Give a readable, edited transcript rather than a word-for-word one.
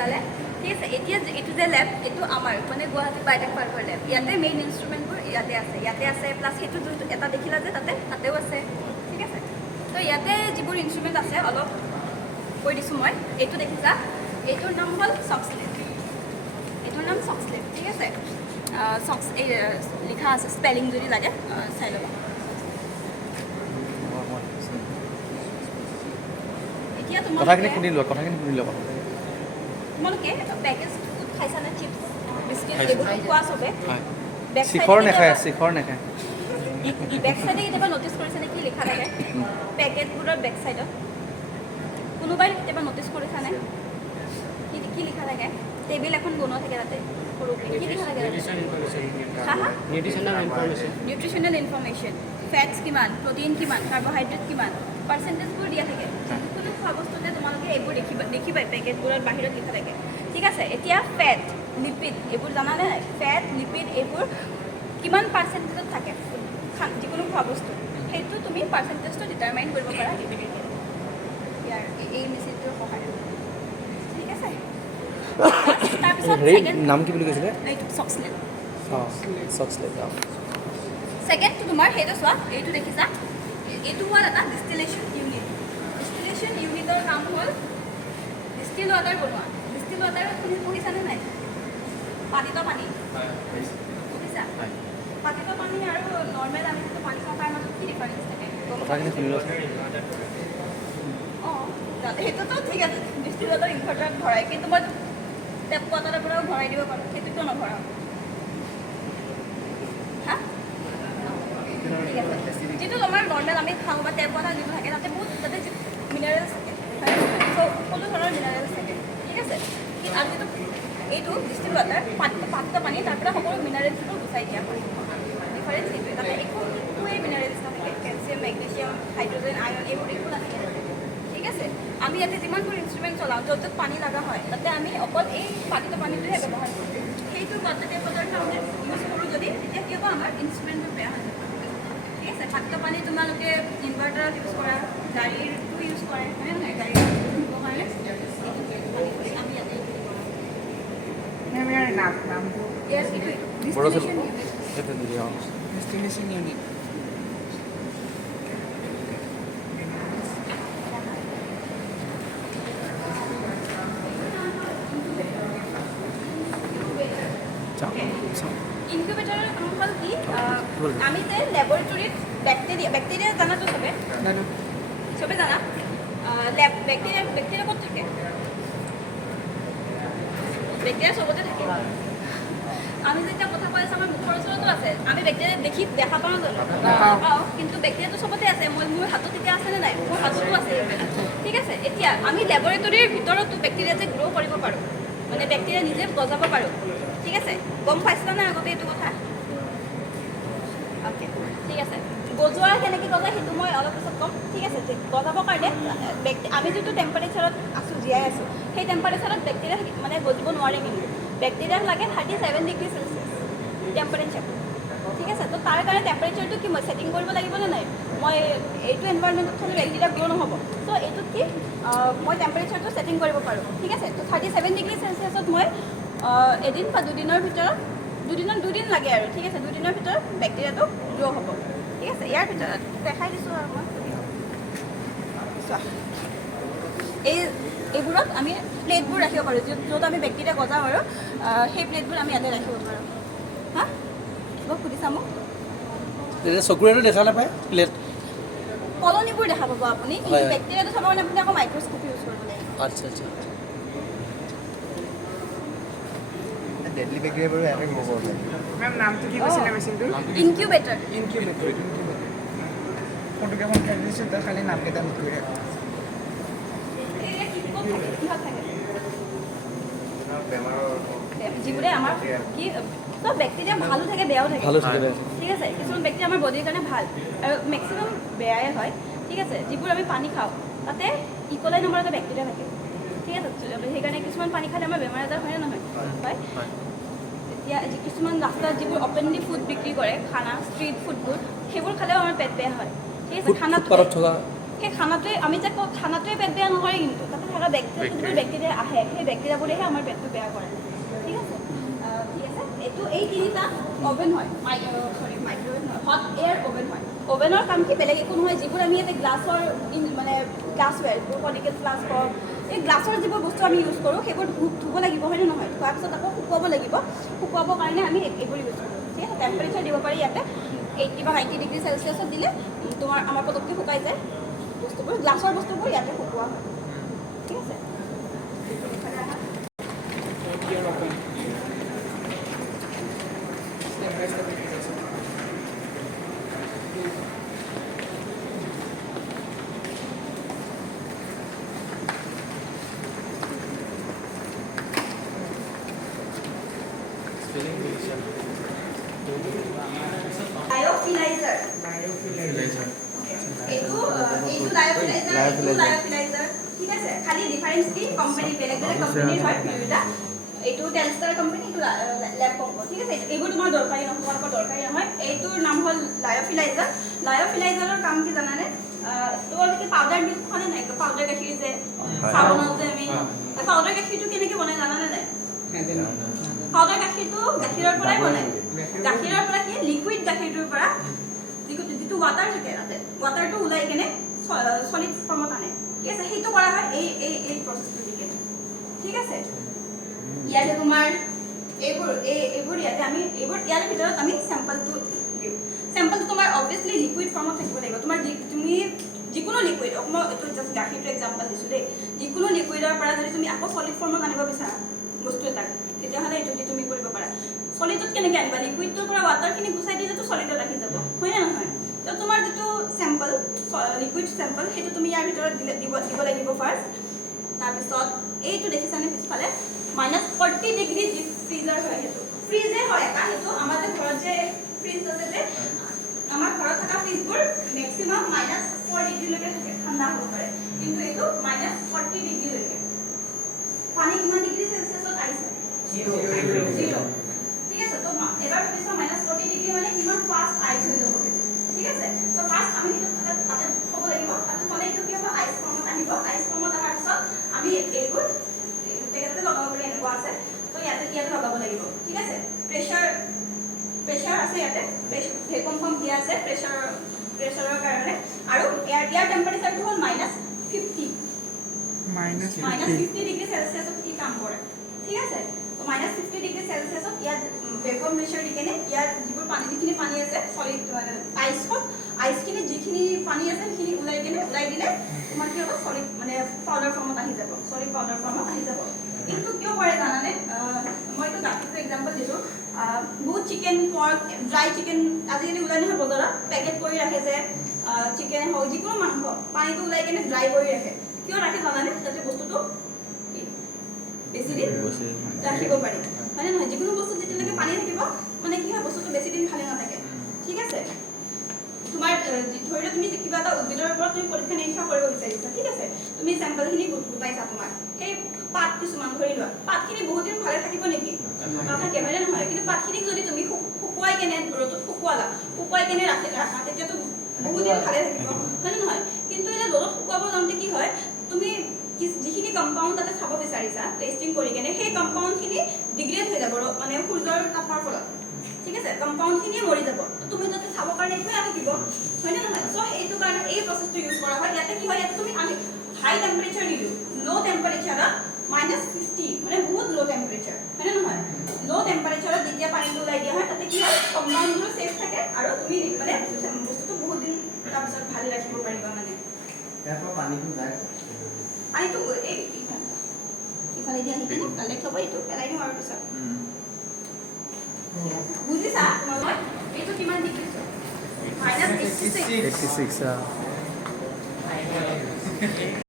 বুজালে ঠিক আছে এতিয়া এইটো যে লেব এইটো আমাৰ মানে গুৱাহাটী বায়'টেক পাৰ্কৰ লেব ইয়াতে মেইন ইনষ্ট্ৰুমেণ্টবোৰ ইয়াতে আছে প্লাছ সেইটো যোনটো এটা দেখিলা যে তাতেও আছে ঠিক আছে তো ইয়াতে যিবোৰ ইনষ্ট্ৰুমেণ্ট আছে অলপ কৈ দিছোঁ মই এইটো দেখিছা এইটোৰ নাম হ'ল চক্সলেট এইটোৰ নাম চক্সলেট ঠিক আছে চক্স এই লিখা আছে স্পেলিং যদি লাগে চাই ল'বা এতিয়া কথাখিনি শুনি লোৱা তোমালোকে পেকেজ ফুড খাইছানে চিপছ বিস্কিট এইবোৰ খোৱা চবে শিখৰ নেখায় বেক চাইডে কেতিয়াবা ন'টিছ কৰিছেনে কি লিখা থাকে পেকেটবোৰৰ বেক চাইডত কোনোবাই কেতিয়াবা ন'টিছ কৰিছানে কি লিখা থাকে টেবিল এখন বনোৱা থাকে তাতে সৰুকৈ কি লিখা থাকে নিউট্ৰিশ্যনেল ইনফৰমেশ্যন ফেটছ কিমান প্ৰটিন কিমান কাৰ্বহাইড্ৰেট কিমান পাৰ্চেণ্টেজবোৰ দিয়া থাকে কোনো খোৱা বস্তুতে তোমালোকে এইবোৰ দেখিবাই পেকেটবোৰত বাহিৰত লিখা থাকে ঠিক আছে এতিয়া ফেট লিপিড এইবোৰ জানানে নাই ফেট লিপিড এইবোৰ কিমান পাৰ্চেণ্টেজত থাকে যিকোনো খোৱা বস্তু সেইটো তুমি পাৰ্চেণ্টেজটো ডিটাৰমাইন কৰিব পাৰা ইয়াৰ এই মেচিনটোৰ সহায়ত ঠিক আছে তাৰপিছত নাম কি বুলি কৈছিলে এইটো চক্সলেট ছেকেণ্ডটো তোমাৰ সেইটো চোৱা এইটো দেখিছা এইটো হ'ল এটা ডিষ্টিলেশ্যন ইউনিটৰ কাম হ'ল ডিষ্টিল ৱাটাৰ বনোৱা ডিষ্টিল ৱাটাৰ তুমি পঢ়িছানে নাই পাতিত পানী পঢ়িছা পাতিত পানী আৰু নৰ্মেল আমি যিটো পানী খাওঁ তাৰ মাজত কি ডিফাৰেঞ্চ থাকে কথাখিনি শুনি লোৱা অঁ সেইটোতো ঠিক আছে ডিষ্টিল ৱাটাৰ ইনভাৰ্টাৰত ভৰাই কিন্তু মই টেপ ৱাটাৰৰ পৰাও ভৰাই দিব পাৰোঁ সেইটো কিয় নভৰাওঁ হা ঠিক আছে যিটো আমাৰ নৰ্মেল আমি খাওঁ বা টেপ ৱাটাৰ যিটো থাকে তাতে মিনাৰেলছ থাকে সকলো ধৰণৰ মিনাৰেলছ থাকে ঠিক আছে আৰু যিটো এইটো ডিষ্টিল ৱাটাৰ পাতিত পানী তাৰ পৰা সকলো মিনাৰেলছবোৰ গুচাই দিয়া হয় ডিফাৰেঞ্চ সেইটোৱে তাতে একোৱেই মিনাৰেলছ নাথাকে কেলছিয়াম মেগনেছিয়াম হাইড্ৰজেন আয়ৰণ এইবোৰ একো নাথাকে ঠিক আছে আমি ইয়াতে যিমানবোৰ ইনষ্ট্ৰুমেণ্ট চলাওঁ য'ত পানী লগা হয় তাতে আমি অকল এই পাতিত পানীটোহে ব্যৱহাৰ কৰোঁ সেইটো পদ্ধতি আমি ইউজ কৰোঁ যদি তেতিয়া কি হ'ব আমাৰ ইনষ্ট্ৰুমেণ্টবোৰ বেয়া হৈ যাব ঠিক আছে পাতিত পানী তোমালোকে ইনভাৰ্টাৰত ইউজ কৰা গাড়ীৰটো ইউজ কৰে হয়নে নহয় গাড়ীৰ কাৰণে আমি ইয়াতে Destination unit. ইনকিউবেটৰৰ কাম হ'ল কি আমি যে লেবৰেটৰীত বেক্টেৰিয়া জানাতো চবে জানা বেক্টেৰিয়া ক'ত থাকে বেক্টেৰিয়া চবতে থাকে আমি যেতিয়া কথা কৈ আছোঁ আমাৰ মুখৰ ওচৰতো আছে আমি বেক্টেৰিয়া দেখা পাওঁ জানো পাওঁ কিন্তু বেক্টেৰিয়াটো চবতে আছে মোৰ হাতত এতিয়া আছেনে নাই মোৰ হাততো আছে ঠিক আছে এতিয়া আমি লেবৰেটৰীৰ ভিতৰতো বেক্টেৰিয়া যে গ্ৰ' কৰিব পাৰোঁ মানে বেক্টেৰিয়া নিজে গজাব পাৰোঁ ঠিক আছে গম পাইছিলা নে আগতে এইটো কথা অ'কে ঠিক আছে গজোৱা কেনেকৈ গজায় সেইটো মই অলপ পিছত ক'ম ঠিক আছে গজাবৰ কাৰণে আমি যিটো টেম্পাৰেচাৰত আছোঁ জীয়াই আছোঁ সেই টেম্পাৰেচাৰত বেক্টেৰিয়া মানে গজিব নোৱাৰে কিন্তু বেক্টেৰিয়াক লাগে 37 ডিগ্ৰী চেলচিয়াছ টেম্পাৰেচাৰ ঠিক আছে তো তাৰ কাৰণে টেম্পাৰেচাৰটো কি মই ছেটিং কৰিব লাগিবনে নাই মই এইটো এনভাইৰমেণ্টত থ'লে বেক্টেৰিয়া গ্ৰ' নহ'ব ত' এইটোত কি মই টেম্পাৰেচাৰটো ছেটিং কৰিব পাৰোঁ ঠিক আছে তো 37 ডিগ্ৰী চেলচিয়াছত মই এদিন বা দুদিনৰ ভিতৰত দুদিন লাগে আৰু ঠিক আছে দুদিনৰ ভিতৰত বেক্টেৰিয়াটো গ্ৰ' হ'ব ঠিক আছে ইয়াৰ ভিতৰত দেখাই দিছোঁ আৰু মই এইবোৰত আমি প্লেটবোৰ ৰাখিব পাৰোঁ য'ত আমি বেক্টেৰিয়া গজাওঁ আৰু সেই প্লেটবোৰ আমি ইয়াতে ৰাখিব পাৰোঁ হা কিবা সুধিছা মোক চকুৰেতো দেখা নাপায় প্লেট কলনীবোৰ দেখা পাব আপুনি বেক্টেৰিয়াটো চাব কাৰণে আপুনি আকৌ মাইক্ৰস্কোপ ইউজ কৰিব লাগিব আচ্ছা Deadly bacteria বাৰু এটাক হ'ব পাৰে মেম নামটো কি কৈছিলে মেচিনটো ইনকিউবেটৰ ফটো কেইখন খাই দিছোঁ তাৰ খালি নামকেইটা লিখি ৰাখ যিবোৰে আমাৰ কি চব বেক্টেৰিয়া ভালো থাকে বেয়াও থাকে ঠিক আছে কিছুমান বেক্টেৰিয়া আমাৰ বডিৰ কাৰণে ভাল আৰু মেক্সিমাম বেয়াই হয় ঠিক আছে যিবোৰ আমি পানী খাওঁ তাতে ইকলাই নামৰ এটা বেক্টেৰিয়া থাকে ঠিক আছে সেইকাৰণে কিছুমান পানী খালে আমাৰ বেমাৰ আজাৰ হয়নে নহয় হয় এতিয়া কিছুমান ৰাস্তাত যিবোৰ অপেনলি ফুড বিক্ৰী কৰে খানা ষ্ট্ৰীট ফুডবোৰ সেইবোৰ খালেও আমাৰ পেট বেয়া হয় ঠিক আছে খানাটো সেই খানাটোৱে আমি যে কওঁ খানাটোৱে পেট বেয়া নকৰে কিন্তু তাতে থকা যোনবোৰ বেক্টেৰিয়া আহে সেই বেক্টেৰিয়াবোৰেহে আমাৰ পেটটো বেয়া কৰে ঠিক আছে ঠিক আছে এইটো এই তিনিটা অভেন হয় মাইক্ৰ'ৱেভ নহয় হট এয়াৰ অভেন হয় অভেনৰ কাম কি বেলেগ একো নহয় যিবোৰ আমি ইয়াতে গ্লাছৰ মানে গ্লাছৱেৰ কনিকেল ফ্লাস্ক হওক এই গ্লাছৰ যিবোৰ বস্তু আমি ইউজ কৰোঁ সেইবোৰ ধুব লাগিব হয়নে নহয় ধোৱাৰ পিছত আকৌ শুকুৱাব লাগিব শুকুৱাবৰ কাৰণে আমি এইবোৰ ইউজ কৰোঁ ঠিক আছে টেম্পাৰেচাৰ দিব পাৰি ইয়াতে 80 বা 90 ডিগ্ৰী চেলচিয়াছত দিলে তোমাৰ আমাৰ পটককৈ শুকাই যায় বস্তুবোৰ গ্লাছৰ বস্তুবোৰ ইয়াতে শুকুওৱা হয় ঠিক আছে লায়োফিলাইজাৰ এইটো লায়োফিলাইজাৰ ঠিক আছে খালি ডিফাৰেন্স কি কোম্পানী বেলেগ বেলেগ কোম্পানীৰ হয় দুয়োটা এইটো টেলষ্টাৰ কোম্পানী এইটো লেব কম্পো ঠিক আছে এইবোৰ তোমাৰ দৰকাৰী নহয় তোমালোকৰ দৰকাৰী নহয় এইটোৰ নাম হ'ল লায়োফিলাইজাৰৰ কাম কি জানানে তোমালোকে পাউডাৰ মিল্ক খোৱা নাই পাউডাৰ গাখীৰ যে চাবোনত যে আমি পাউডাৰ গাখীৰটো কেনেকৈ বনাই জানানে নাই পাউডাৰ গাখীৰটো গাখীৰৰ পৰাই বনায় গাখীৰৰ পৰা কি লিকুইড গাখীৰটোৰ পৰা যিটো ৱাটাৰ থাকে তাতে ৱাটাৰটো ওলাই কেনে সলিড ফৰ্মত আনে ঠিক আছে সেইটো কৰা হয় এই প্ৰচেছটো দি কেনে ঠিক আছে ইয়াতে তোমাৰ এইবোৰ ইয়াতে আমি ইয়াৰ ভিতৰত আমি চেম্পলটো দিওঁ চেম্পলটো তোমাৰ অবভিয়াছলি লিকুইড ফৰ্মত থাকিব লাগিব তোমাৰ তুমি যিকোনো লিকুইড মই এইটো জাষ্ট গাখীৰটো এক্সাম্পল দিছোঁ দেই যিকোনো লিকুইডৰ পৰা যদি তুমি আকৌ সলিড ফৰ্মত আনিব বিচাৰা বস্তু এটাক তেতিয়াহ'লে এইটো দি তুমি কৰিব পাৰা সলিডত কেনেকৈ আনিবা লিকুইডটোৰ পৰা ৱাটাৰখিনি গুচাই দিলেতো সলিডত আহি যাব হয়নে নহয় তো তোমাৰ যিটো চেম্পল লিকুইড চেম্পল সেইটো তুমি ইয়াৰ ভিতৰত দিব লাগিব ফাৰ্ষ্ট তাৰপিছত এইটো দেখিছানে পিছফালে -40 ডিগ্ৰী যি ফ্ৰিজাৰ হয় সেইটো ফ্ৰিজে হয় এটা সেইটো আমাৰ যে ঘৰত যে ফ্ৰিজ আছে যে আমাৰ ঘৰত থকা ফ্ৰিজবোৰ মেক্সিমাম -4 ডিগ্ৰীলৈকে থাকে ঠাণ্ডা হ'ব পাৰে কিন্তু এইটো -40 ডিগ্ৰীলৈকে পানী কিমান ডিগ্ৰী চেলচিয়াছত আইছে 0 ঠিক আছে তো এবাৰ ভাবিছোঁ -40 ডিগ্ৰী মানে কিমান ফাষ্ট আইচ হৈ যাব ঠিক আছে তো ফাৰ্ষ্ট আমি সেইটো তাতে থ'ব লাগিব তাতে থ'লে এইটো কি হ'ব আইচ ফৰ্মত আহিব আইচ ফৰ্মত অহাৰ পিছত আমি এইবোৰ গোটেইকেইটাতে লগাব পাৰি এনেকুৱা আছে তো ইয়াতে লগাব লাগিব ঠিক আছে প্ৰেছাৰ আছে ইয়াতে ভেকুৱাম পাম্প দিয়া আছে প্ৰেছাৰৰ কাৰণে আৰু ইয়াৰ টেম্পাৰেচাৰটো হ'ল -50 -50 ডিগ্ৰী চেলচিয়াছত কি কাম কৰে ঠিক আছে তো -50 ডিগ্ৰী চেলচিয়াছত ইয়াত ভেকুৱাম প্ৰেছাৰ দি কেনে ইয়াৰ যিবোৰ যিখিনি পানী আছে সলিড আইচখিনি যিখিনি পানী আছে সেইখিনি ওলাই দিলে তোমাৰ কি হ'ব সলিড মানে পাউডাৰ ফৰ্মত আহি যাব সলিড পাউডাৰ ফৰ্মত আহি যাব কিন্তু কিয় কৰে জানানে মইতো গাখীৰটো এক্সাম্পল দিছোঁ বহুত চিকেন পৰ্ক ড্ৰাই চিকেন আজিকালি ওলাই নহয় বজাৰত পেকেট কৰি ৰাখে যে চিকেন হওক যিকোনো মাংস পানীটো ওলাই কেনে ড্ৰাই কৰি ৰাখে কিয় ৰাখে জানানে যাতে বস্তুটো বেছি দিন ৰাখিব পাৰি হয়নে নহয় যিকোনো বস্তু যেতিয়ালৈকে পানী থাকিব মানে কি হয় বস্তুটো বেছি দিন খালি নাথাকে ঠিক আছে তোমাৰ ধৰি লোৱা তুমি কিবা এটা উদ্ভিদৰ ওপৰত তুমি পৰীক্ষা নিৰীক্ষা কৰিব বিচাৰিছা ঠিক আছে তুমি চেম্পলখিনি গোটাইছা তোমাৰ সেই পাত কিছুমান ধৰি লোৱা পাতখিনি বহুত দিন ভালে থাকিব নেকি নাথাকে হয়নে নহয় কিন্তু পাতখিনিক যদি তুমি শুকুৱাই কেনে ৰ'দত শুকুৱাই কেনে ৰাখা তেতিয়াতো বহুত দিন ভালে থাকিব হয়নে নহয় কিন্তু এতিয়া ৰ'দত শুকুৱাব যাওঁতে কি হয় তুমি যিখিনি কম্পাউণ্ড তাতে খাব বিচাৰিছা টেষ্টিং কৰি কেনে সেই কম্পাউণ্ডখিনি ডিগ্ৰেড হৈ যাব মানে সূৰ্যৰ তাপৰ ফলত ঠিক আছে কম্পাউণ্ডখিনিয়ে মৰি যাব তুমি তাতে চাবৰ কাৰণে একোৱে নাথাকিব হয়নে নহয় চ' এইটো কাৰণে এই প্ৰচেছটো ইউজ কৰা হয় ইয়াতে কি হয় ইয়াতে তুমি আমি হাই টেম্পাৰেচাৰ দিলোঁ ল' টেম্পাৰেচাৰত -50 মানে বহুত ল' টেম্পাৰেচাৰ হয়নে নহয় ল' টেম্পাৰেচাৰত যেতিয়া পানীটো ওলাই দিয়া হয় তাতে কি হয় কম্পাউণ্ডবোৰ ছেফ থাকে আৰু তুমি মানে বস্তুটো বহুত দিন তাৰপিছত ভালে ৰাখিব পাৰিবা মানে ইয়াৰ পৰা পানীটো যায় পানীটো এই ইফালে দিয়া সেইখিনি কালেক্ট হ'ব এইটো পেলাই দিম আৰু পিছত বুজিছা তোমালোক এইটো কিমান ডিগ্ৰী -86 86